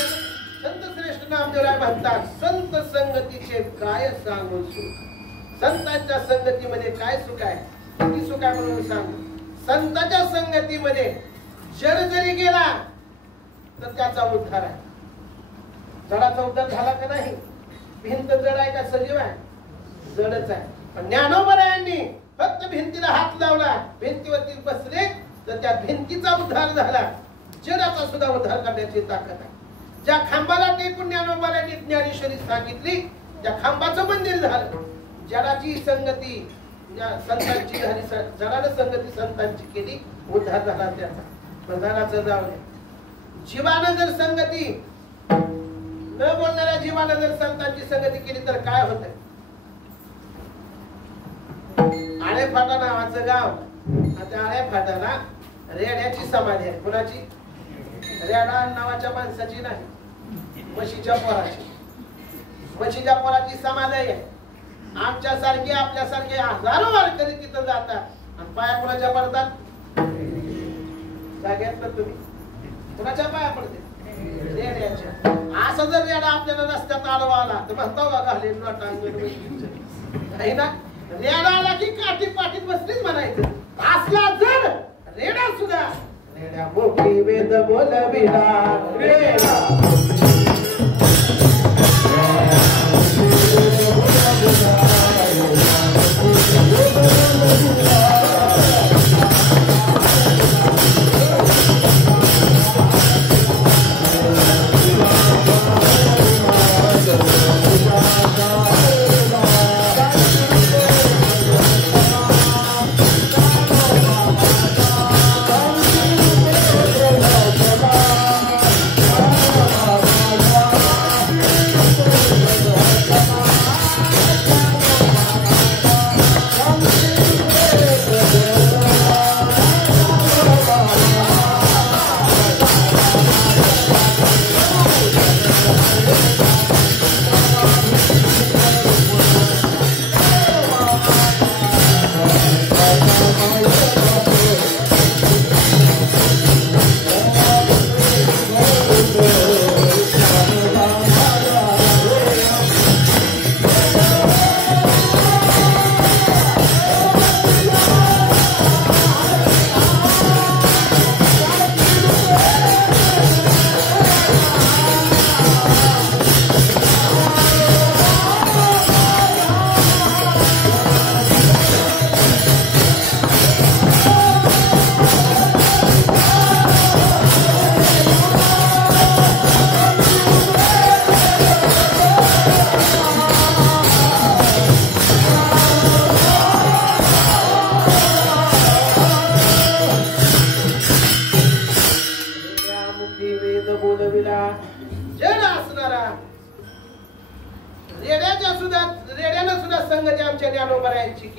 संत श्रेष्ठ नामदेवराय म्हणतात संत संगतीचे काय सांगू सुख. संतांच्या संगतीमध्ये काय सुख आहे, किती सुख आहे म्हणून सांगू. संतांच्या संगतीमध्ये जड जरी गेला तर त्याचा उद्धार आहे. जडाचा उद्धार झाला का नाही. भिंत जड आहे का सजीव आहे, जडच आहे. पण ज्ञानोबरायांनी फक्त भिंतीला हात लावला, भिंतीवरती बसले तर त्या भिंतीचा उद्धार झाला. जडाचा सुद्धा उद्धार करण्याची ताकद आहे. ज्या खांबाला टेकून ज्ञानोबरायांनी ज्ञानेश्वरी सांगितली त्या खांबाचं मंदिर झालं. जडाची संगती संतांची झाली, जडानं संगती संतांची केली, उद्धार झाला त्याचा. प्रधानाचं जाऊ दे. जीवानं जर संगती न बोलणाऱ्या जीवानं जर संतांची संगती केली तर काय होतंय. आळेफाटा नावाचं गाव, त्या आळेफाटाला रेड्याची समाधी आहे. कुणाची. रेडा नावाच्या माणसाची नाही, म्हशीच्या पोराची. म्हशीच्या पोराची समाधी आहे. आमच्यासारखे आपल्यासारखे हजारो वारकरी तिथं जातात आणि पाया कुणाच्या पडतात. जाग्यात तुम्ही कुणाच्या पाया पडते. रेड्याच्या. असं जर रेडा आपल्याला रस्त्यात आडवा आला तर म्हणतो का घाले नाही ना. रेडा आला की काठी पाठीत बसलीच म्हणायचं. असला जर रेडा सुद्धा रेड्या मोठी वेद बोलविला रेडा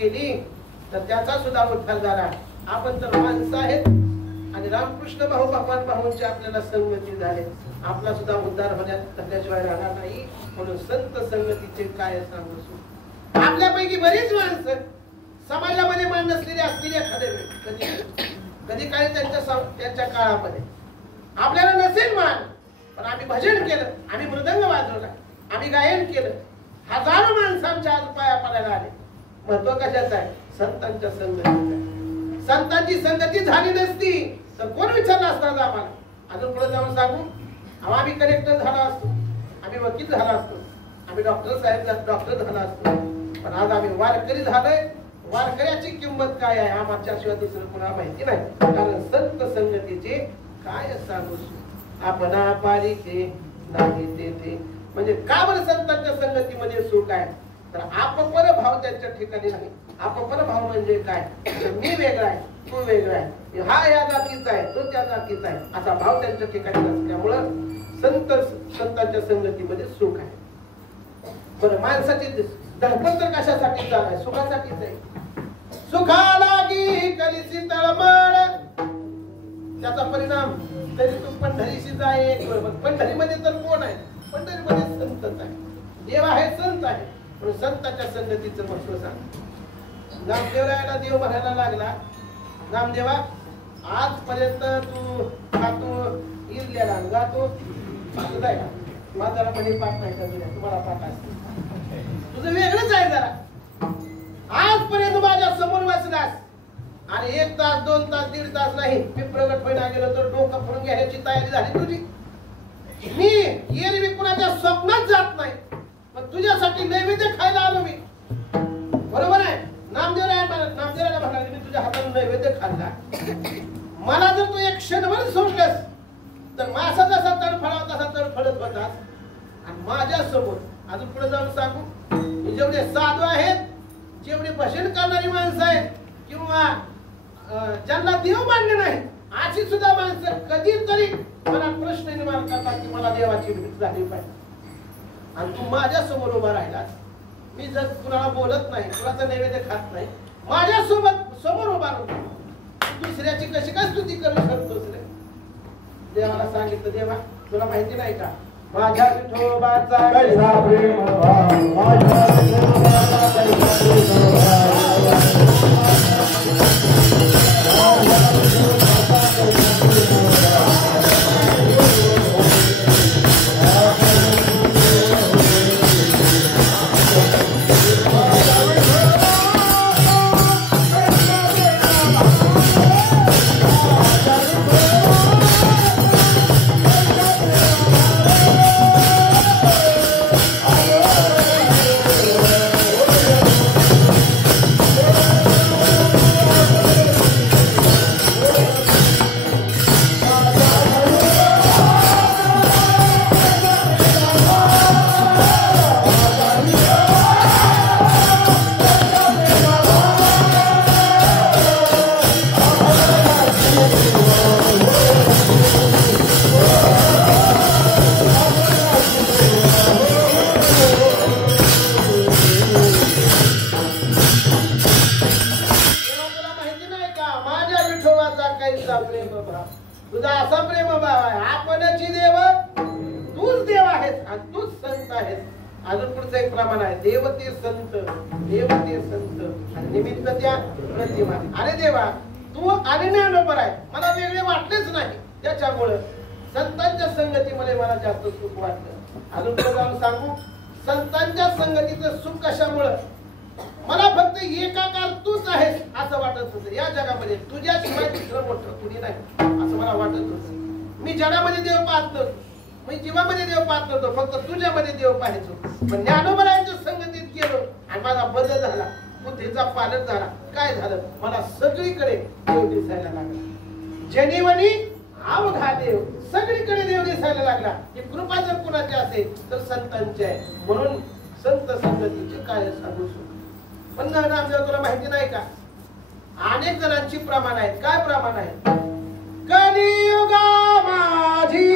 केली तर त्याचा सुद्धा उद्धार झाला. आपण तर माणसं आहेत आणि रामकृष्ण भाऊ भगवान भाऊंची आपल्याला संगती झाले. आपला सुद्धा उद्धार होण्याशिवाय राहणार नाही. म्हणून संत संगतीचे काय सांगू. आपल्यापैकी बरीच माणसं समाजामध्ये मान नसलेली असलेली एखाद्या कधी काही त्यांच्या काळामध्ये आपल्याला नसेल मान, पण आम्ही भजन केलं, आम्ही मृदंग वाजवला, आम्ही गायन केलं, हजारो माणसं आमच्या आज पाया पडायला आले. महत्व कशाचं आहे. संतांच्या संगतीचं. संतांची संगती झाली नसती तर कोण विचारलं असतं आम्हाला. अजून पुढे जाऊन सांगू. आम्ही कलेक्टर झाला असतो, आम्ही वकील झाला असतो, आम्ही डॉक्टर साहेब डॉक्टर झाला असतो. पण आज आम्ही वारकरी झालोय. वारकऱ्याची किंमत काय आहे आमच्याशिवाय दुसरं कुणाला माहिती नाही. कारण संत संगतीचे काय सांगू. आपणा पारिखे नाही तेथे. म्हणजे का बरं संतांच्या संगतीमध्ये सुख आहे. तर आपपर भाव त्यांच्या ठिकाणी नाही. आपपर भाव म्हणजे काय. मी वेगळा आहे, तू वेगळा आहे, हा या जातीचा आहे, तो त्या जातीचा आहे, असा भाव त्यांच्या ठिकाणी नसल्यामुळं संतांच्या संगतीमध्ये सुख आहे. बरं माणसाची धडपड तर कशासाठी चालू आहे. सुखासाठीच आहे. सुखालागी करीसी तळमळ. त्याचा परिणाम तरी तू पंढरीशी जाय. पंढरीमध्ये तर कोण आहे. पंढरीमध्ये संतच आहे. देव आहे, संत आहे. म्हणून संतांच्या संगतीचं महत्व सांग. नामदेवरायाला देव म्हणायला लागला. नामदेवा आजपर्यंत तू खातो इरलेला गातो असं आहे का? माझा म्हणे पाठ नाही का तुला? तुम्हाला पाठ असते. तुझं वेगळंच आहे जरा. आजपर्यंत माझ्या समोर बसलास आणि 1 तास 2 तास 1.5 तास नाही, मी प्रगट व्हायला गेलो तर डोकं फोडून घ्यायची तयारी झाली तुझी. मी एरवी कुणाच्या स्वप्नात जात नाही, पण तुझ्यासाठी नैवेद्य खायला आलो मी. बरोबर आहे? नामदेवाला म्हणाले मी तुझ्या हाताने नैवेद्य खाल्ला. मला जर तू एक क्षणभर सोडलंस तर मासा जसा तडफडावा तसा तडफडत होतास. आणि माझ्या समोर अजून पुढे जाऊन सांगू, जेवढे साधू आहेत, जेवढे भजन करणारी माणसं आहेत, किंवा ज्यांना देव मान्य नाही अशी सुद्धा माणसं कधीतरी मला प्रश्न निर्माण करतात की मला देवाची भेट झाली पाहिजे. आणि तू माझ्या समोर उभा राहिलास. मी जर कुणाला बोलत नाही, कुणाचं नैवेद्य खात नाही, माझ्यासोबत समोर उभा राहून दुसऱ्याची कशी काय स्तुती करू शकतोस रे? देवाला सांगितलं, देवा तुला माहिती नाही का माझ्या विठोबाचा कैसा प्रेम भाव, माझ्या विठोबाचा कैसा प्रेम भाव. तुझा असा प्रेम भाव आहे. आपणची देव, तूच देव आहेस आणि तूच संत आहेस. अजून पुढचं एक प्रमाण आहे, देव ते संत, देव ते संत आणि निमित्त त्या प्रतिमा. अरे देवा तू आणि ज्ञानोबर आहे, मला वेगळे वाटलेच नाही. त्याच्यामुळं संतांच्या संगतीमध्ये मला जास्त सुख वाटलं. अजून पुढे जाऊन सांगू, संतांच्या संगतीचं सुख कशामुळं? मला फक्त एकाकार तूच आहेस असं वाटत होतं या जगामध्ये. तुझ्याशिवाय दुसरं मोठं कुणी नाही असं मला वाटत होतं. मी जगामध्ये देव पाहत नव्हतो, मी जीवामध्ये देव पाहत नव्हतो, फक्त तुझ्यामध्ये देव पाहायचो. पण ज्ञानोबरायांच्या संगतीत गेलो आणि माझा बदल झाला, बुद्धीचा पालक झाला. काय झालं? मला सगळीकडे देव दिसायला लागला. जनिवनी अवघा देव, सगळीकडे देव दिसायला लागला. ही कृपा जर कुणाची असेल तर संतांची आहे. म्हणून संत संगतीचे काय सांगू शकतो. पण नामदेव तुला माहिती नाही का, अनेक जणांची प्रमाण आहेत. काय प्रमाण आहेत? कलियुगा माझी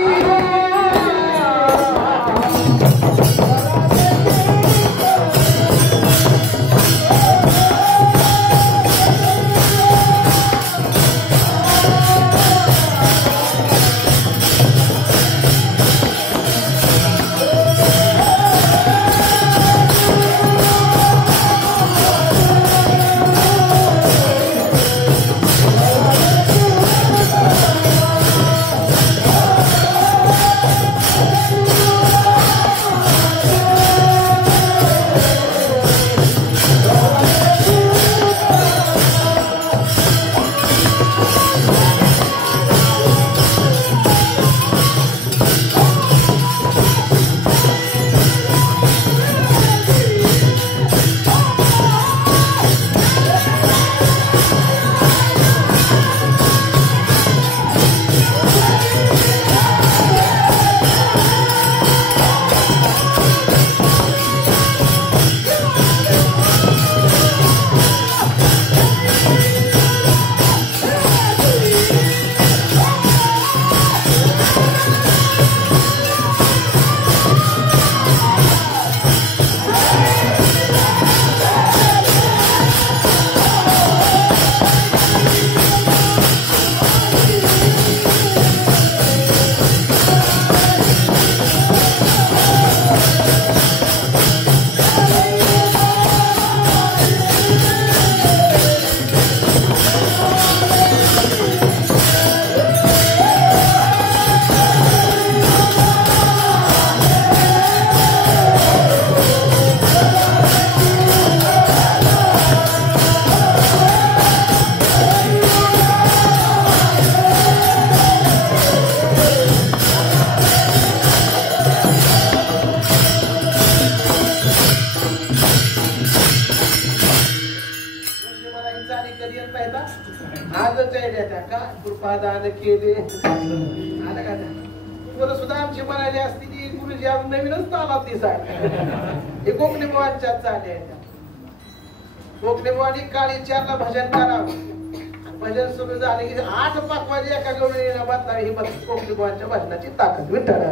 कृपादान केले आलं का तुला सुद्धा आमची म्हणाली असती ती गुरुजी आज नवीनच ताला ती हे कोकणी बुवांच्या चाले कोकणी बुवांनी काळी 4ला भजन करावं भजन सुरू झाले की 8 वाजे एका गवळीला बातला ही कोकणी बुवांच्या भजनाची ताकद विठ्ठल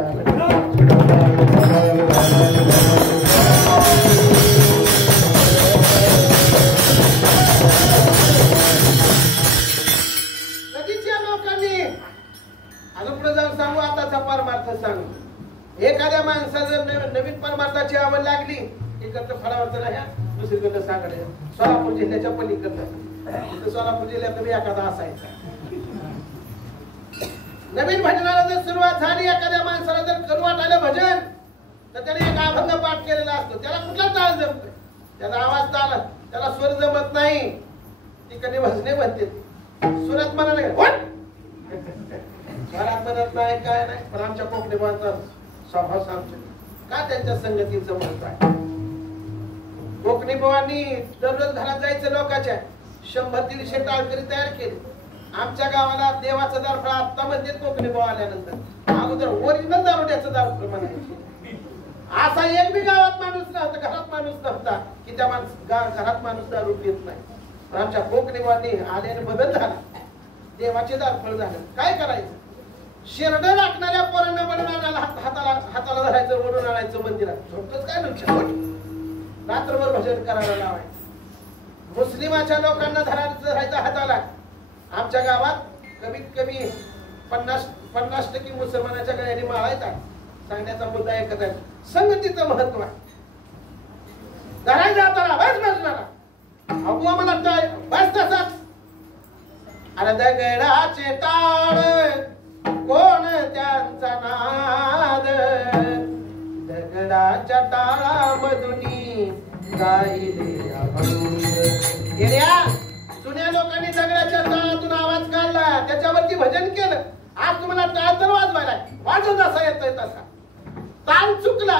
कधीच्या लोकांनी अजून पुढे जाऊन सांगू आताचा परमार्थ सांगू एखाद्या माणसाला नवीन परमार्थाची आवड लागली इकडचं फळावरचं नाही दुसरीकडं सांगडे सोलापूर जिल्ह्याच्या पलीकडं सोलापूर जिल्ह्यात मी एखादा असायचा नवीन भजनाला जर सुरुवात झाली एखाद्या माणसाला जर करू वाटायला भजन तर त्याने एक अभंग पाठ केलेला असतो त्याला कुठला ताल जमतोय त्याचा आवाज ताल त्याला स्वर जमत नाही ती कधी भजने म्हणते सुरात म्हणा नाही स्वरात म्हणत नाही काय नाही पण आमच्या कोकणी भाषा स्वभाव सांगतो का त्यांच्या संगतीचं महत्व आहे कोकणी बुवांनी दररोज घरात जायचं लोकांच्या 100-150 टाळकरी तयार केले आमच्या गावाला देवाचं दारफळ आता म्हणजे कोकणी बुवा आल्यानंतर अगोदर ओरिजिनल दारुड्याचं दारफळ म्हणायचे असा एक बी गावात माणूस नव्हता घरात माणूस नव्हता की त्या घरात माणूस दारू पित नाही पण आमच्या कोकणी बुवांनी आल्याने बदल झाला देवाचे दारफळ झालं काय करायचं शेरड राखणाऱ्या पोरांना बनवून हाताला धरायचं ओढून आणायचं मंदिरात झोपतच काय नुकसान रात्रभर भजन करायला लावायचं मुस्लिमाच्या लोकांना धरायचं हाताला आमच्या गावात कमीत कमी 50% मुसलमानाच्या गळ्याने माळायचा सांगण्याचा मुद्दा एकच आहे संगतीचं महत्व आहे धरायचं हाताला बस बसणारा अबुवा मला बस तसाच अरे दगडाचे टाळ कोण त्यांचा नाद दगडाच्या टाळामधुनी गायले जुन्या लोकांनी दगडाच्या टाळातून आवाज काढला त्याच्यावरती भजन केलं आज तुम्हाला टाळ तर वाजवायला वाजव जसा येतोय तसा ताल चुकला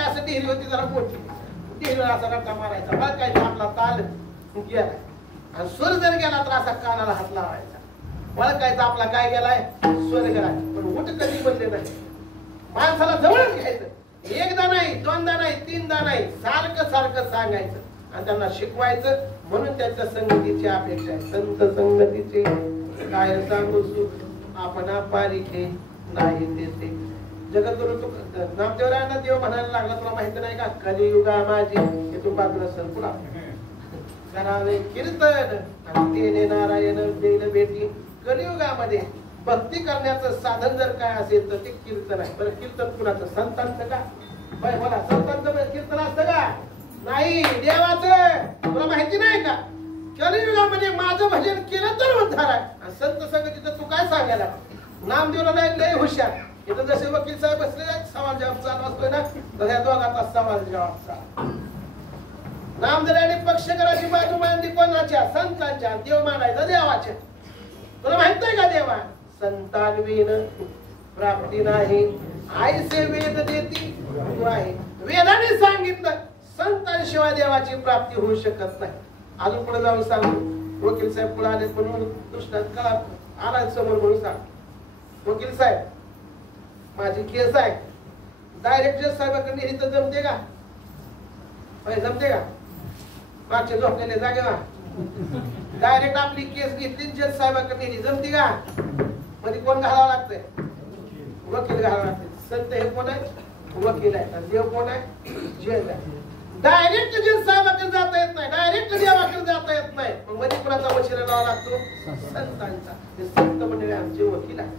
असं ढिरी होती जरा मोठी ढिरीवर असा रट्टा मारायचा बघ काय आपला ताल गेला आणि स्वर जर गेला तर असा कानाला हात लावायचा वळखायचा आपला काय गेलाय स्वर गेलाय पण उठ कधी बनले नाही माणसाला जवळच घ्यायचं एकदा नाही दोनदा नाही तीनदा नाही सारखं सांगायचं आणि त्यांना शिकवायचं म्हणून त्यांच्या संगतीची अपेक्षा आहे संत संगतीचे काय सांगू सुख आपणा पारिखे नाही देते जगद्गुरु नामदेवरायांना देव म्हणायला लागला तुला माहिती नाही का कलियुगा माझी हे तू बाजूला सरकुला करावे कीर्तन आणि तेने नारायण देईल भेटी कलियुगामध्ये भक्ती करण्याचं साधन जर काय असेल तर ते कीर्तन आहे बरं कीर्तन कुणाचं संतांचं का बाय मला संतांचं कीर्तन असतं का नाही देवाचं तुला माहिती नाही का कलियुगामध्ये माझं भजन केलं तर उद्धार आहे आणि संत संगतीचं तू काय सांगायला नामदेवला नाही लय हुशार इथं जसे वकील साहेब बसले सवाल जवाब चालू असतोय ना तर ह्या दोघांचा सवाल जवाब चालू नामदेवाने पक्ष करायची बाजू मांडली कोणाच्या संतांच्या देव मांडायचा देवाच्या तुला माहित नाही का देवा संतांविन प्राप्ती नाही आईसे वेद देती तू आहे वेदाने सांगितलं संतांशिवाय देवाची प्राप्ती होऊ शकत नाही अजून पुढे जाऊन सांगू वकील साहेब पुढे आले म्हणून दुष्टात कळा आला समोर म्हणून सांग वकील साहेब माझी केस आहे डायरेक्ट जज साहेबांकडे नेली तर जमते का जमते का मागचे झोपलेले जागेवा डायरेक्ट आपली केस घेतली जज साहेबांकडे नेली जमते का मध्ये कोण घालावं लागतंय वकील घालावं लागतंय संत हे कोण आहे वकील आहे देव कोण आहे जज आहे डायरेक्ट जज साहेबांकडे जाता येत नाही डायरेक्ट देवाकडे जाता येत नाही मग मध्ये कोणाचा वशिला लावा लागतो संतांचा हे संत मंडळी आमचे वकील आहे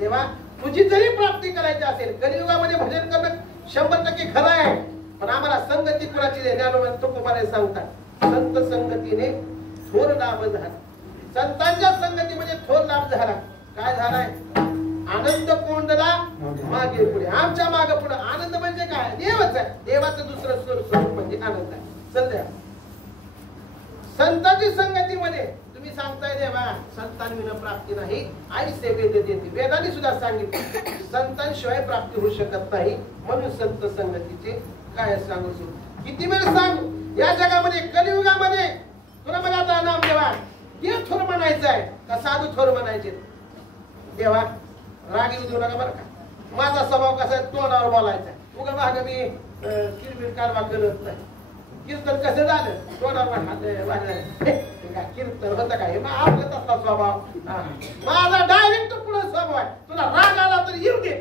तेव्हा तुझी जरी प्राप्ती करायची असेल कलियुगामध्ये भजन करणं 100% खरं आहे पण आम्हाला संगती कुणाची ज्ञानोबा तुकोबाने सांगतात संत संगतीने थोर लाभ झाला संतांच्या संगतीमध्ये थोर लाभ झाला काय झालाय आनंद कोंडला मागे पुढे आमच्या मागे पुढे आनंद म्हणजे काय देवच आहे देवाचं दुसरं स्वरूप म्हणजे आनंद आहे सध्या संतांची संगतीमध्ये तुम्ही सांगताय देवा संतांविना प्राप्ती नाही आई सेवेत देते वेदाने सुद्धा सांगितलं संतांशिवाय प्राप्ती होऊ शकत नाही म्हणून संत संगतीचे काय सांगू किती वेळ सांगू या जगामध्ये कलियुगामध्ये तुला मला आता नाम देवा ते थोर म्हणायचं आहे का साधू थोर म्हणायचे? देवा राग येऊ देऊ नका बरं का. माझा स्वभाव कसा आहे, तोंडावर बोलायचा. उगा माग मी किरबिर कारवा करत नाही. कीर्तन कसं झालं, तोंडावर कीर्तन होतं काय? आपलं तसला स्वभाव माझा डायरेक्ट पुढे स्वभाव आहे. तुला राग आला तर येऊ दे.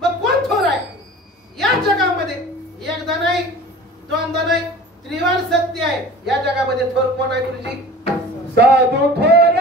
मग कोण थोर आहे या जगामध्ये? एकदा नाही, दोनदा नाही, त्रिवार सत्य आहे. या जगामध्ये थोर कोण आहे गुरुजी? साधू थोर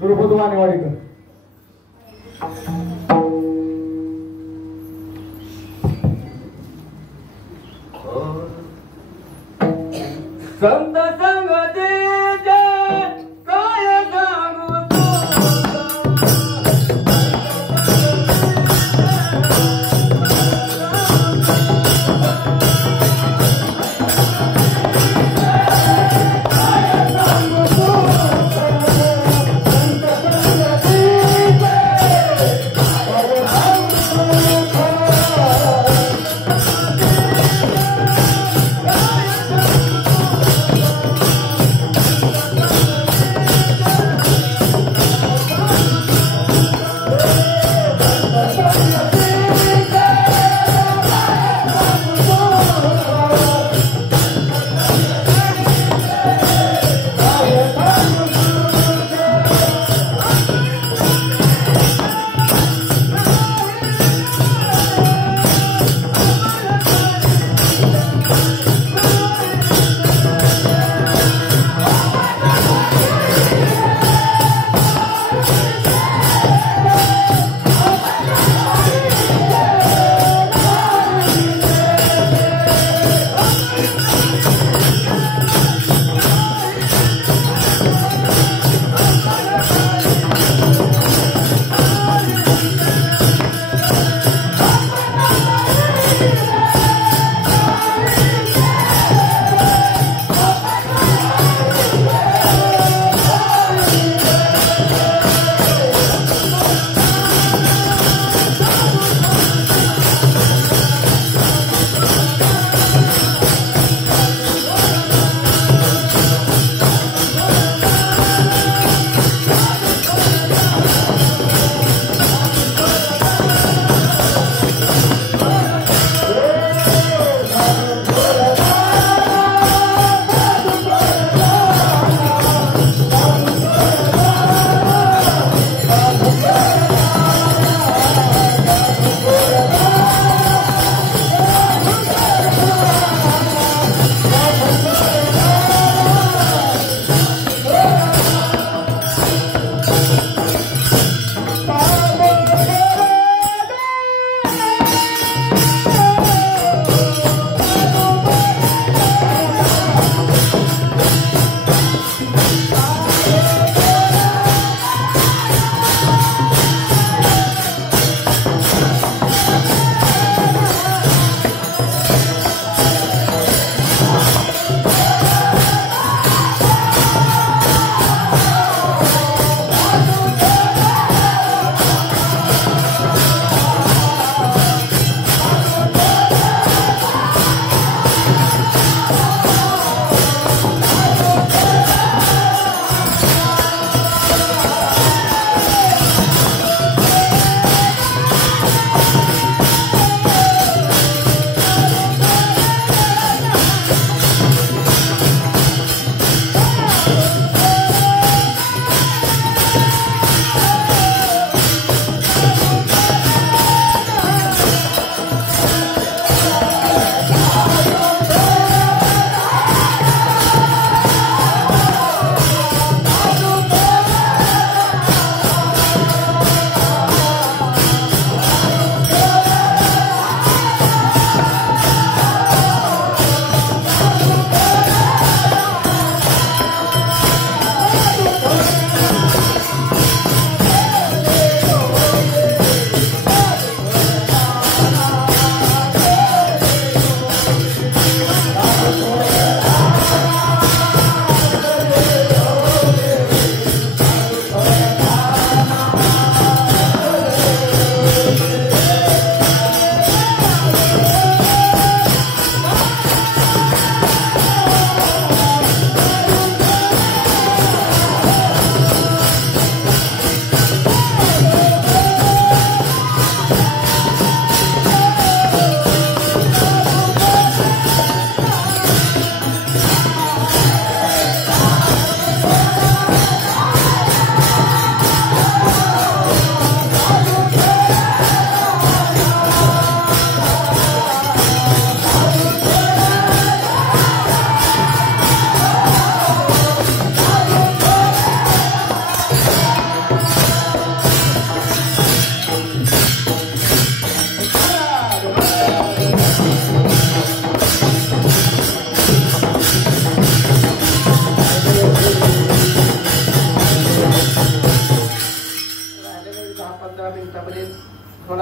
द्रुपद वाणेवाडीकर. संत संगती काय सांगू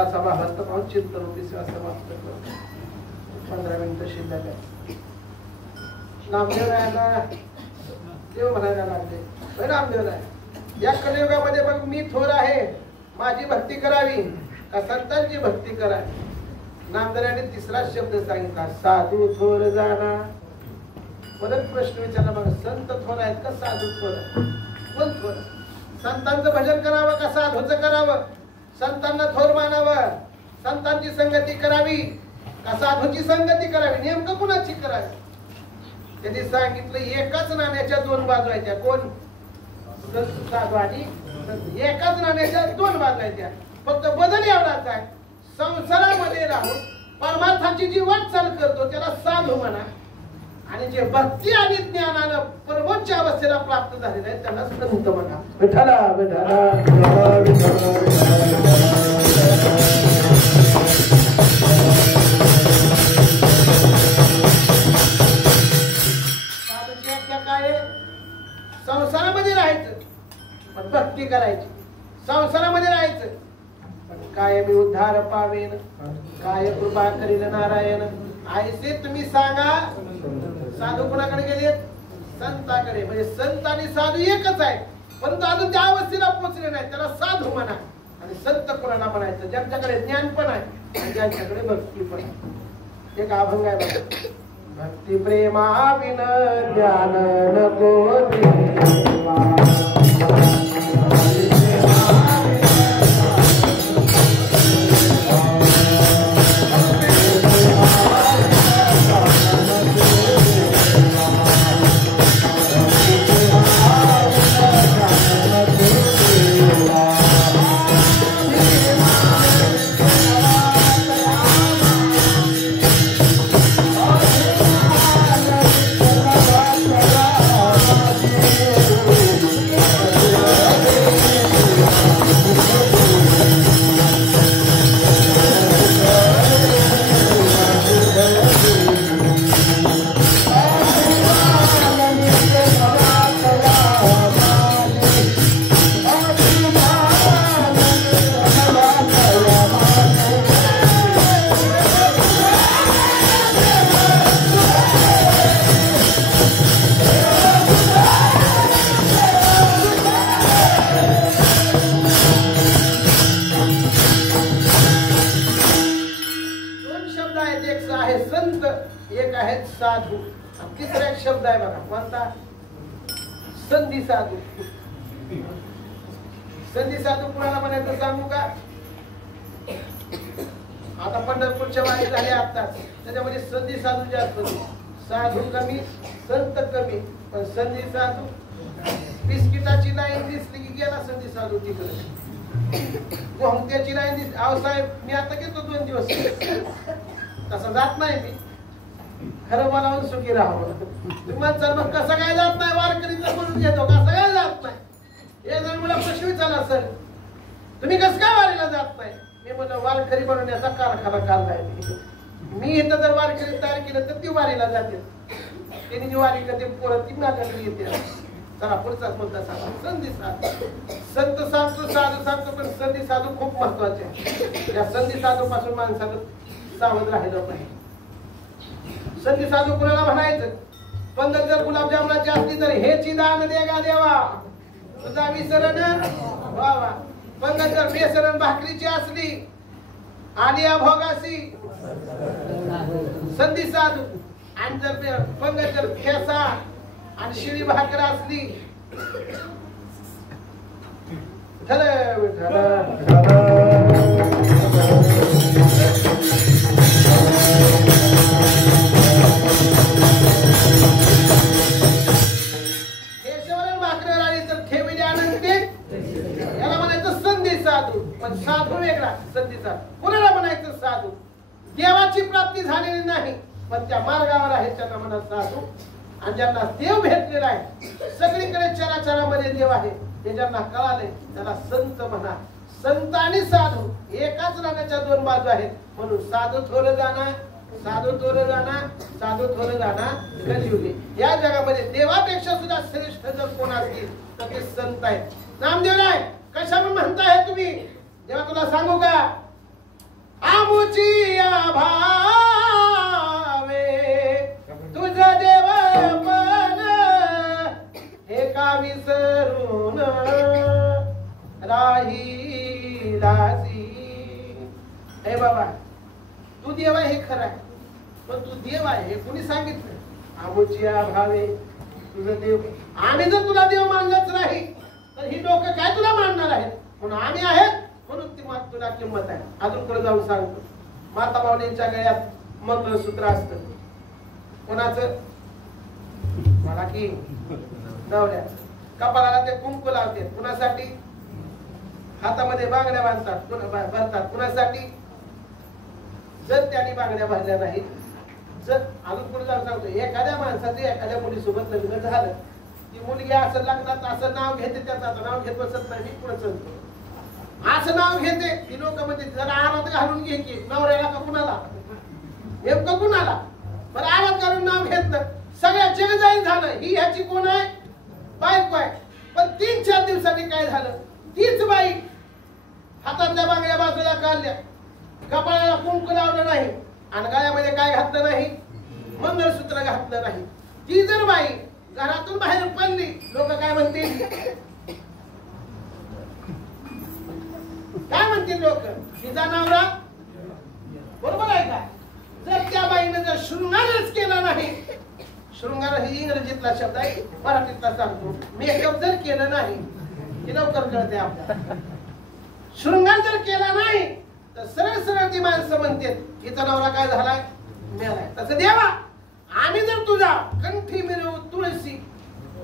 मला सभागृहात पाहून चिंतन समाप्त करतो. 15 मिनिटं शिल्लक आहे. नामदेवरायाला देव म्हणायला लागले, नामदेवराय या कलियुगामध्ये बघ मी थोर आहे, माझी भक्ती करावी का संतांची भक्ती करावी? नामदेवरायाने तिसरा शब्द सांगितला, साधू थोर जाना. परत प्रश्न विचारला, मग संत थोर आहेत का साधू थोर? कोण थोर? संतांचं भजन करावं का साधूचं करावं? संतांना थोर मानावं, संतांची संगती करावी का साधूची संगती करावी? नेमकं कुणाची करावी? त्यांनी सांगितलं एकाच नाण्याच्या दोन बाजू आहेत. त्या कोण? साधू आणि संत. एकाच नाण्याच्या दोन बाजू आहेत. त्या फक्त बदल एवढाच आहे, संसारामध्ये राहून परमार्थाची जी वाटचाल करतो त्याला साधू म्हणा, आणि जे भक्ती आणि ज्ञानानं परमोच्च अवस्थेला प्राप्त झालेले आहेत त्याला संत म्हणा. विठ्ठला साधूची व्याख्या काय? संसारामध्ये राहायचं पण भक्ती करायची, संसारामध्ये राहायचं पण काय मी उद्धार पावेन, काय कृपा करील नारायण. ऐसे तुम्ही सांगा. साधू कोणाकडे गेलेत? संताकडे. म्हणजे संत आणि साधू एकच आहे, परंतु अजून त्या अवस्थेला पोहोचले नाही, त्याला साधू म्हणा. आणि संत कोणाला म्हणायचं? ज्यांच्याकडे ज्ञान पण आहे आणि ज्यांच्याकडे भक्ती पण आहे. एक अभंग आहे बघा, भक्ती प्रेमा विन ज्ञान नको देवा. साधू. तिसरा एक शब्द आहे बघा, कोणता? संधी साधू. संधी साधू कुणाला म्हणायचं सांगू का? आता पंढरपूरच्या वारी झाली आताच, त्याच्यामध्ये संधी साधू जास्त होते. साधू कमी, संत कमी, पण संधी साधू. बिस्किटाची लाईन दिसली की गेला संधी साधू तिकडे. गोहत्याची लाईन दिसली, आहो साहेब मी आता घेतो 2 दिवस, तसं जात नाही मी. खरं बोलावून सुखी राहावं. तुम्ही म्हणता मग कसं काय जात नाही? वारकरीचं म्हणून घेतो, कसं काय जात नाही? हे जर मला प्रश्न विचारला, सर तुम्ही कसं काय वारीला जात नाही? मी म्हणलं वारकरी बनवण्याचा कारखाना काढलाय मी. इथं जर वारकरी तयार केलं तर ती वारीला जाते. त्यांनी जी वारी करते पोरं ती माझ्याकडे येते. चला पुढचाच मुद्दा सांगा. संधी साधू. संत सांगतो, साधू सांगतो, पण संधी साधू खूप महत्वाचे आहे. या संधी साधू पासून माणसानं सावध राहिलं पाहिजे. संधी साधू कुणाला म्हणायचं? पंगत जर गुलाबजामनाची असली तर हेची दान दे गा देवा, तुझा विसरण वा वा. पंगत जर बेसरण भाकरीची असली आणि अभोगासी संधी साधू, आणि जर पंगत जर ठेसा आणि शिळी भाकर असली पण साधू वेगळा. संधीचा कुणाला म्हणायचं? साधू. देवाची प्राप्ती झालेली नाही पण त्या मार्गावर आहे त्यांना म्हणा साधू. आणि ज्यांना देव भेटलेला आहे, सगळीकडे चराचरामध्ये देव आहे, हे ज्यांना कळाले त्याला संत म्हणा. संत आणि साधू एकाच नाण्याच्या 2 बाजू आहेत. म्हणून साधू थोर जाणा, साधू थोर जाणा, साधू थोर जाणा कलियुगे. या जगामध्ये देवापेक्षा सुद्धा श्रेष्ठ जर कोण असतील तर ते संत आहेत. नामदेवराय कशावर म्हणताय तुम्ही? तेव्हा तुला सांगू का, आमुची भावे तुझ देव पण हे का विसरून राहिलासी. हे बाबा तू देव आहे हे खरं आहे, पण तू देव आहे हे कुणी सांगितलं? आमुची भावे तुझं देव. आम्ही जर तुला देव मानलंच नाही तर ही लोक काय तुला मानणार आहेत? म्हणून आम्ही आहेत म्हणून ती तुला किंमत आहे. अजून पुढे जाऊन सांगतो. माता माऊलींच्या गळ्यात मंगळसूत्र असतं. कोणाचं? मला की नवऱ्या. कपाळाला ते कुंकू लावते. कुणासाठी? हातामध्ये बांगड्या भरतात. कुणासाठी? जर त्यांनी बांगड्या भरल्या नाहीत, जर अजून पुढे जाऊन सांगतो, एखाद्या माणसाचे एखाद्या मुलीसोबत लग्न झालं, ती मुलगी असं लग्नात असं नाव घेते, त्याचं नाव घेत बसत नाही, मी पुढे चलतो, असं नाव घेते, ती लोक म्हणते जरा आरात घालून घे की. नवऱ्याला का कुणाला? नेमकं कुणाला? बरं आरात घालून नाव घेतलं, सगळ्या जग जाईल झालं. ही ह्याची कोण आहे? बायको आहे. पण 3-4 दिवसांनी काय झालं? तीच बाई हातातल्या बांगड्या बाजूला काढल्या, कपाळाला कुंकू लावलं नाही आणि गळ्यामध्ये काय घातलं नाही? मंगळसूत्र घातलं नाही. ती जर बाई घरातून बाहेर पडली, लोक काय म्हणतील? काय म्हणतील लोक? तिचा नवरा. बरोबर आहे का? जर त्या बाईने जर शृंगारच केला नाही, शृंगार ही इंग्रजीतला शब्द आहे, मराठीतला सांगतो, मेकअप जर केलं नाही, की लवकर कळते आपल्याला. शृंगार जर केला नाही तर सरळ सरळ ती माणसं म्हणते हिचा नवरा काय झालाय? मेलाय. तसं देवा आम्ही जर तुझा कंठी मिरवू तुळशी,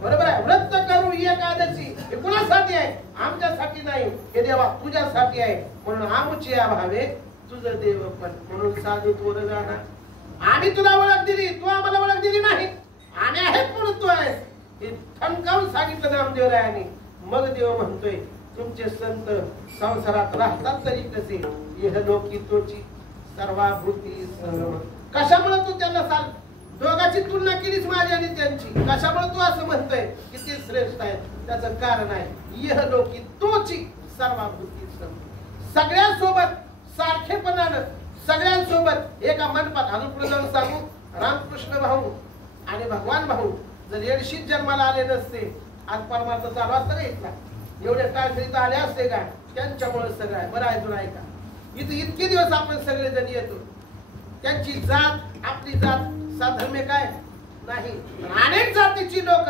बरोबर आहे, व्रत करू एकादशी, हे कुणासाठी आहे? आमच्यासाठी नाही, हे देवा तुझ्यासाठी आहे. म्हणून आमुची भावे तुझं देव पण. म्हणून साधू थोर जाणार. आम्ही तुला ओळख दिली, तू आम्हाला ओळख दिली नाही. आम्ही आहेत म्हणून तू आहेस हे ठणकावून सांगितलं नामदेवरायाने. मग देव म्हणतोय तुमचे संत संसारात राहतात तरी कसे, इहलोकी तोची सर्वाभूती सर्व. कशामुळे तू त्यांना सांग दोघांची तुलना केलीच माझी आणि त्यांची? कशामुळे तू असं म्हणतोय की ते श्रेष्ठ आहेत? त्याचं कारण आहे इहलोकी तोची सर्वाभूती सर्व. सगळ्यांसोबत सारखेपणानं, सगळ्यांसोबत एका मनपात. अजून पुढे जाऊन सांगू, रामकृष्ण भाऊ आणि भगवान भाऊ जर येडशीत जन्माला आले नसते, आज परमार्थ चालू असतं का इथला? एवढे टाळकरीत आले असते का? त्यांच्यामुळे सगळं आहे. बरं आहे तुला ऐका, इथे इतके दिवस आपण सगळेजण येतो, त्यांची जात आपली जात साधर्म्य काय नाही. अनेक जातीची लोक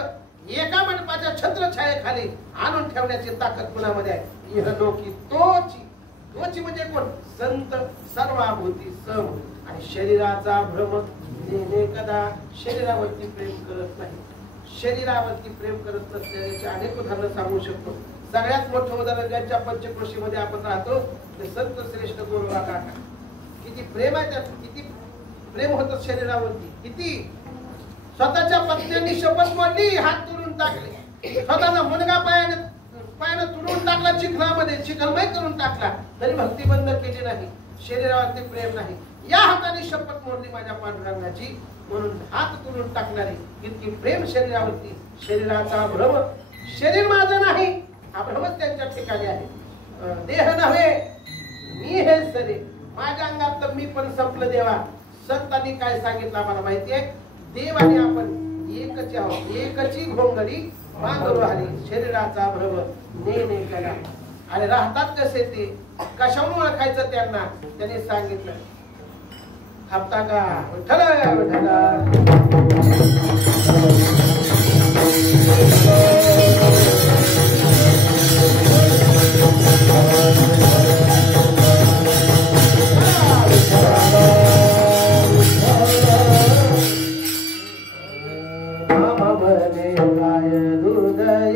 एका मंडपाच्या छत्रछायेखाली आणून ठेवण्याची ताकद कुणामध्ये आहे? इहलोकी तोची. तोची म्हणजे कोण? संत सर्वाभूती सम. आणि शरीराचा भ्रम नेणे कदा शरीरावरती प्रेम करत नाही. शरीरावरती प्रेम करत नसल्याचे अनेक उदाहरणं सांगू शकतो. सगळ्यात मोठं उदाहरण ज्यांच्या पंचक्रोशीमध्ये आपण राहतो ते संत श्रेष्ठ गोरोबा काका. किती प्रेम आहे त्यात, किती प्रेम होतं शरीरावरती. किती स्वतःच्या पत्नीने शपथ मोडली, हात तुरून टाकले, स्वतःचा मुलगा पायानं तुडून टाकला चिखलामध्ये, चिखलमय करून टाकला, तरी भक्ती बंद केली नाही. शरीरावरती प्रेम नाही. या हाताने शपथ मोडली माझ्या पांडुरंगाची, म्हणून हात तुडून टाकणारे इतकी प्रेम शरीरावरती. शरीराचा भ्रम, शरीर माझं नाही, हा भ्रमच त्यांच्या ठिकाणी आहे. देह नव्हे मी हे सरे, माझ्या अंगात मी पण संपलं देवा. संतांनी काय सांगितलं आम्हाला माहितीये? देव आणि आपण एकच आहोत, एकची घोंगडी मांगरू आली. शरीराचा भ्रम नेणे कला. आणि राहतात कसे ते, कशावरून ओळखायचं त्यांना? त्यांनी सांगितलं हप्ता का विठ्ठल विठ्ठल. गाय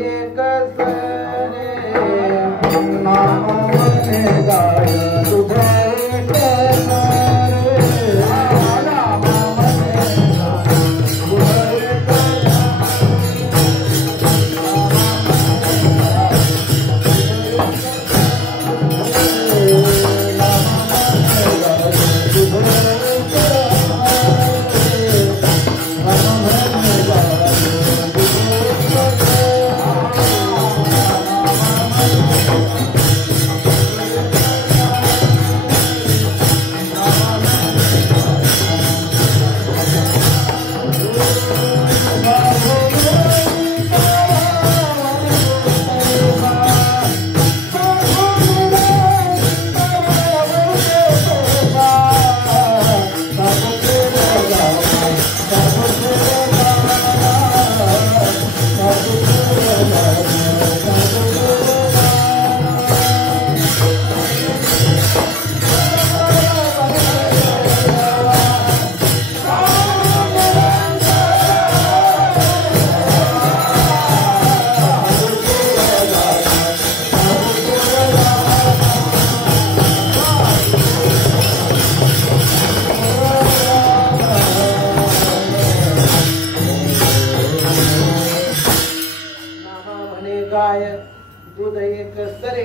एक सरे.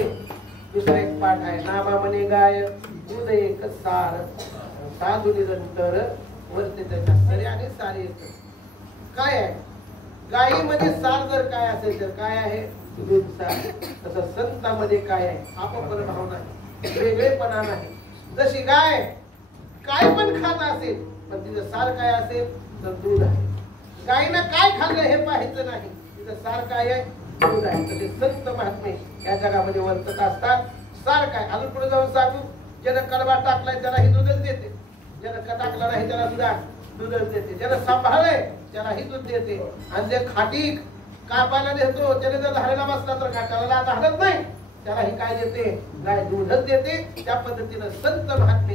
दुसरा एक पाठ आहे नामा म्हणे गाय दूध एक सार साधू निरंतर वरते त्याच्या सरे आणि सारे येत. काय आहे गायीमध्ये सार जर काय असेल तर काय आहे दूध सार. तसं संतामध्ये काय आहे अपरभावना वेगळेपणा नाही. जशी गाय काय पण खात असेल पण तिचं सार काय असेल तर दूध आहे. गायीनं काय खाल्लं हे पाहायचं नाही तिचं सार काय आहे दूध आहे. तसे संत महात्मे या जगामध्ये वर्तत असतात. सार काय अजून पुढे जाऊन सांगू. ज्यानं कडबा टाकलाय त्याला ही दूधच देते. ज्यानं टाकला नाही त्याला सुद्धा दूधच देते. ज्यानं सांभाळलंय त्याला ही दूध देते. आणि जे खाटी कापायला देतो त्याने जर धारेला बसला तर त्याला धारत नाही त्याला ही काय देते गाय दूधच देते. त्या पद्धतीनं संत महात्मे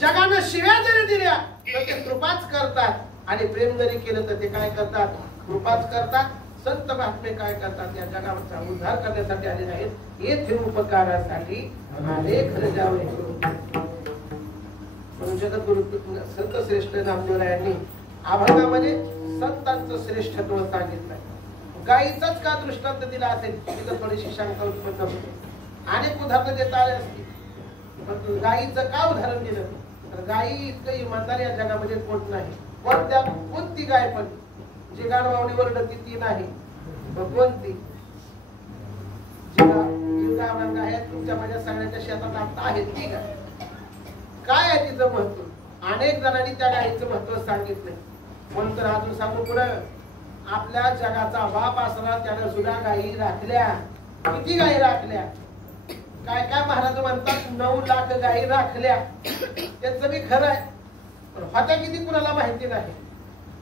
जगानं शिव्या जरी दिल्या तर ते कृपाच करतात आणि प्रेम जरी केलं तर ते काय करतात कृपाच करतात. संत महात्मे काय करतात या जगाचा उद्धार करण्यासाठी आले नाहीत. येथे उपकारासाठी आले खरे जावे. म्हणून जगद्गुरु संत श्रेष्ठ नामदेवरायांनी अभंगामध्ये संतांचं श्रेष्ठत्व सांगितलंय. गायीचाच का दृष्टांत दिला असेल तिथं थोडीशी शंका उत्पन्न होते. अनेक उदाहरण देता आले असतील पण गायीचं का उदाहरण दिलं तर गायी इतकं इमानदार या जगामध्ये कोण नाही. कोणती गाय पण जी गाढवावणी वरडती ती नाही. कोणती जी गावरान गाय तुमच्या माझ्या सगळ्यांच्या शेतात आता आहेत ती गाय. काय आहे तिचं महत्व. अनेक जणांनी त्या गायीचं महत्व सांगितलंय. म्हणून तर अजून सांगू पुढं आपल्या जगाचा बाप असणार त्यानं सुद्धा गायी राखल्या. किती गायी राखल्या काय काय महाराज म्हणतात 9 लाख गायी राखल्या. त्याचं बी खरं आहे पण होत्या किती कुणाला माहिती नाही.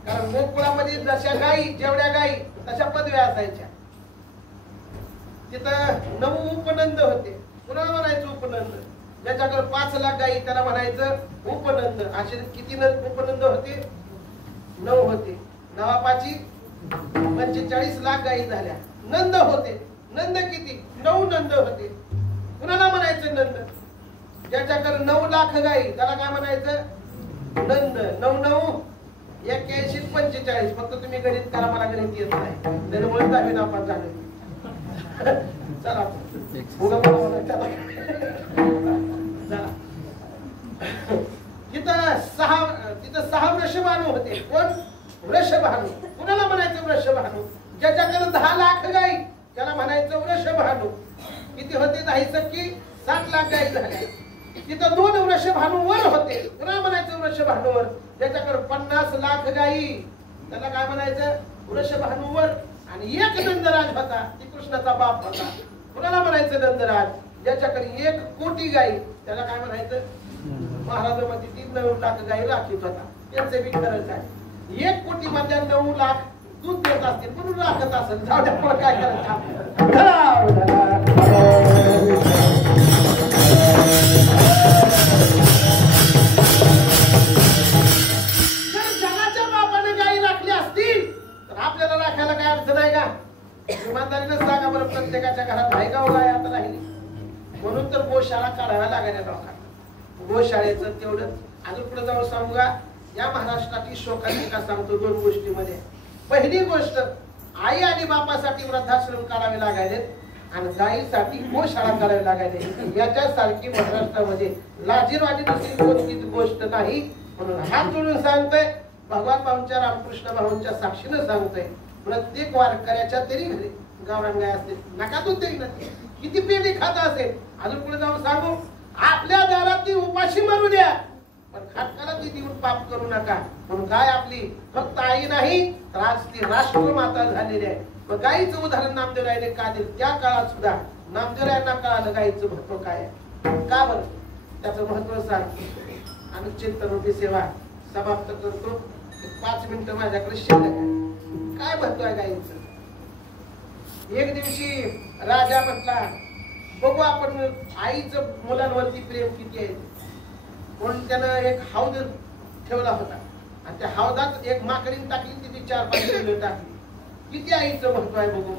कारण गोकुळामध्ये जशा गायी जेवढ्या गायी तशा पदव्या असायच्या. तिथं 9 उपनंद होते. कुणाला म्हणायचं उपनंद. ज्याच्याकडे 5 लाख गायी त्याला म्हणायचं उपनंद. असे किती उपनंद होते 9 होते. 9 45 लाख गायी झाल्या. नंद होते. नंद किती 9 नंद होते. कुणाला म्हणायचं नंद. ज्याच्याकडे 9 लाख गायी त्याला काय म्हणायचं नंद. 9 9 81 45. फक्त तुम्ही गणित करा मला गणित येत नाही त्याच्यामुळे दहावी नापास झाले. चला तिथं 6 वृषभानू होते. कोण वृषभानू. कुणाला म्हणायचं वृषभानू. ज्याच्याकडे 10 लाख गायी त्याला म्हणायचं वृषभानू. किती होते 10 7 लाख गायी झाल्या. तिथं 2 वृषभानूवर होते. कुणाला म्हणायचं वृषभानूवर. ज्याच्याकडे 50 लाख गायी त्याला काय म्हणायचं वृषभानूवर. आणि 1 नंदराज होता ती कृष्णाचा बाप होता. कुणाला म्हणायचं नंदराज. ज्याच्याकडे 1 कोटी गायी त्याला काय म्हणायचं महाराजामध्ये 9 लाख गायी राखीत होता. त्यांचं बी खरंच आहे. 1 कोटी मध्ये 9 लाख दूध देत असतील म्हणून राखत असेल. जाऊ द्या मला काय करायचं. जगाच्या बापाने गायी राखली असतील तर आपल्याला राखायला काय अडचण आहे का. इमानदारीनं सांगा बरं प्रत्येकाच्या घरात आहे का गाय आता राहिली. म्हणून तर गोशाळा काढाव्या लागायला लोकांना. गोशाळेचं तेवढं अजून पुढे जाऊन सांगू का. या महाराष्ट्रातील शोकांची का सांगतो 2 गोष्टीमध्ये. पहिली गोष्ट आई आणि बापासाठी वृद्धाश्रम काढावे लागायले आणि गायीसाठी गोशाळा करावी लागायले. याच्यासारखी महाराष्ट्रामध्ये लाजीरवाणी दुसरी कोणतीच गोष्ट नाही. म्हणून हात जोडून सांगतोय भगवान भाऊंच्या रामकृष्ण भाऊंच्या साक्षीनं सांगतोय प्रत्येक वारकऱ्याच्या तरी घरी गावरान गाय असते. नका तो तरी नाही किती पेढी खात असेल. अजून पुढे जाऊन सांगू आपल्या दारात ती उपाशी मारू द्या पण खाटकाला ती देऊन पाप करू नका. म्हणून गाय आपली फक्त आई नाही तर आज ती राष्ट्रमाता झालेली आहे. मग गायीचं उदाहरण नामदेवरायाने का दिलं. त्या काळात सुद्धा नामदेवरायांना कळालं गायीचं महत्व काय आहे. का बरं त्याचं महत्व सांग. आणि चिंतनरूपी सेवा समाप्त करतो. 5 मिनिटं माझ्याकडे शिल्लक आहे. काय महत्व आहे गायीचं. एक दिवशी राजा म्हटला बघू आपण आईचं मुलांवरती प्रेम किती आहे. म्हणून त्यानं एक हौद ठेवला होता आणि त्या हौदात एक माकडीने टाकली. तिथे 4-5 किलो टाकली. किती आईचं महत्व आहे बघू.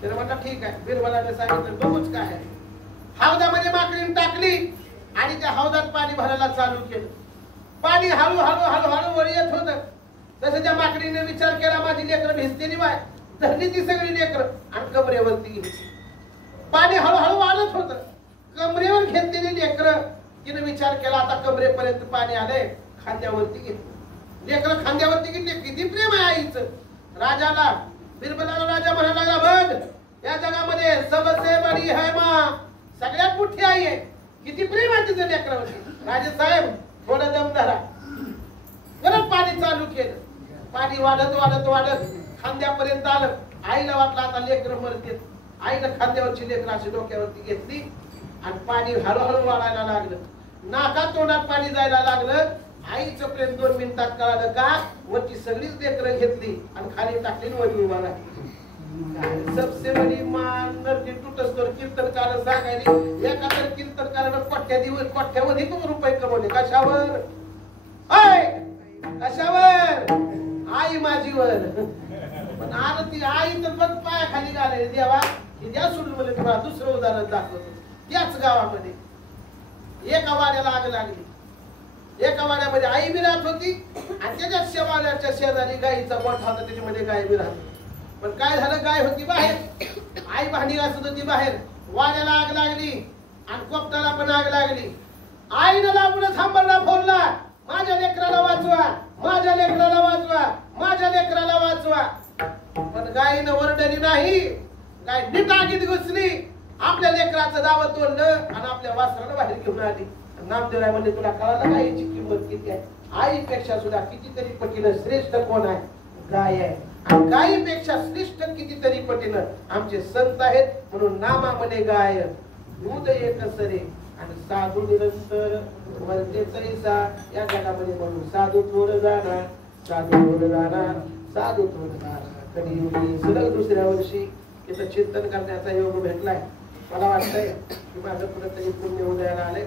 त्याला म्हटलं ठीक आहे. बिरबलाने सांगितलं बघूच काय आहे. हौदामध्ये माकडीने टाकली आणि त्या हौदात पाणी भरायला चालू केलं. पाणी हळूहळू हळूहळू वर येत होतं. तसं त्या माकडीने विचार केला माझी लेकरं भिजतेली बाय धरली ती सगळी लेकरं आणि कबरेवरती गेली. पाणी हळूहळू वाढत होतं. कमरेवर घेतलेली लेकरं तिने विचार केला आता कमरेपर्यंत पाणी आलंय, खांद्यावरती घेतलं. लेकरं खांद्यावरती घेतले. किती प्रेम आहे आईचं. राजाला बिरबलाला राजा म्हणायला लागला, बघ या जगामध्ये सबसे बडी है माँ, सगळ्यात मोठी आई आहे. किती प्रेम आहे तिचं लेकरावरती. राजे साहेब थोडं दम धरा. परत पाणी चालू केलं. पाणी वाढत वाढत वाढत खांद्यापर्यंत आलं. आईला वाटलं आता लेकरं मरतील. आईनं खांद्यावरची लेकरं अशी डोक्यावरती घेतली आणि पाणी हळूहळू वाढायला लागलं. नाका तोंडात पाणी जायला लागलं. आईचं प्रेम 2 मिनिटात कळालं का? वरची सगळीच लेकरं घेतली आणि खाली टाकली, वरली उभा राहिली. सबसे बडी मान नरती तुटस तर कीर्तनकार सांगायली. एका तर कीर्तनकारानं कोट्यावधी रुपये कमवले. कशावर? कशावर? आई माझीवर. पण आलं ती आई तर पण पायाखाली घालायला देवा की द्या सोडून मला तुम्हाला दुसरं उदाहरण दाखवतो. त्याच गावामध्ये एका वाड्याला आग लागली. एका वाड्यामध्ये आई बी राहत होती आणि त्याच्या शेवाड्याच्या शेजारी गाईचा गोठा होता, त्याच्यामध्ये गाय बी राहत. पण काय झालं, गाय होती बाहेर, आई भांडी घासत होती बाहेर. वाड्याला आग लागली आणि कोपटाला पण आग लागली. आईनं लांबून थांबला फोडला, माझ्या लेकराला वाचवा, माझ्या लेकराला वाचवा, माझ्या लेकराला वाचवा. पण गायीनं ओरडली नाही. गाय नीट आगीत घुसली, आपल्या लेकराचं दावत तोडलं आणि आपल्या वासराला बाहेर घेऊन आली. नामदेवराय म्हणले तुला कळालं गायीची किंमत किती आहे? आईपेक्षा सुद्धा कितीतरी पटीनं श्रेष्ठ कोण आहे? गाय आहे. आणि गायीपेक्षा श्रेष्ठ कितीतरी पटीनं आमचे संत आहेत. म्हणून नामामध्ये गाय दूध एक सरे आणि साधू निरंतर वरते तैसा या जगामध्ये. म्हणून साधू थोर जाणार, साधू थोर जाणार, साधू थोर जाणार. कधी सलग दुसऱ्या वर्षी तिथं चिंतन करण्याचा योग भेटलाय. मला वाटतंय की माझं कुठेतरी पुण्य उदयाला आलंय.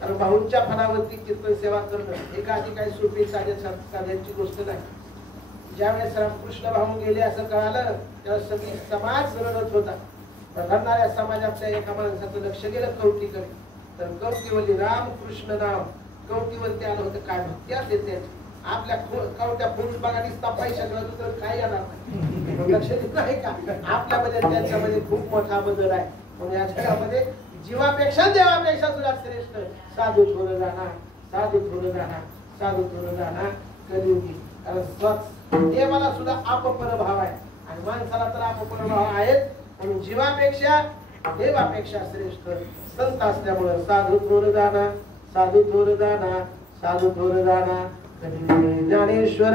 कारण भाऊंच्या फळावरती कीर्तन सेवा करणं एक आधी काही सोपी साध्यांची गोष्ट नाही. ज्यावेळेस रामकृष्ण भाऊ गेले असं कळालं तेव्हा सगळी समाज रडत होता. रडणाऱ्या समाजाच्या एका माणसाचं लक्ष गेलं कवटीकडे. तर कवटीवरती रामकृष्ण नाव कवटीवरती आलं होतं. काय भक्ती असते त्याची. आपल्या कवट्या पुरुष बघा दिसता पैसा तर काय येणार नाही. लक्ष देत नाही का? आपल्यामध्ये त्यांच्यामध्ये खूप मोठा बदल आहे. म्हणून या जगामध्ये जीवापेक्षा देवापेक्षा सुद्धा श्रेष्ठ साधू थोर जाणार, साधू थोर जाणार, साधू थोर जाणार कलियुगी. कारण देवाला सुद्धा अपपर भाव आहे आणि माणसाला तर अपपर भाव आहेत. म्हणून जीवापेक्षा देवापेक्षा श्रेष्ठ संत असल्यामुळे साधू थोर जाणार, साधू थोर जाणार, साधू थोर जाणार. ज्ञानेश्वर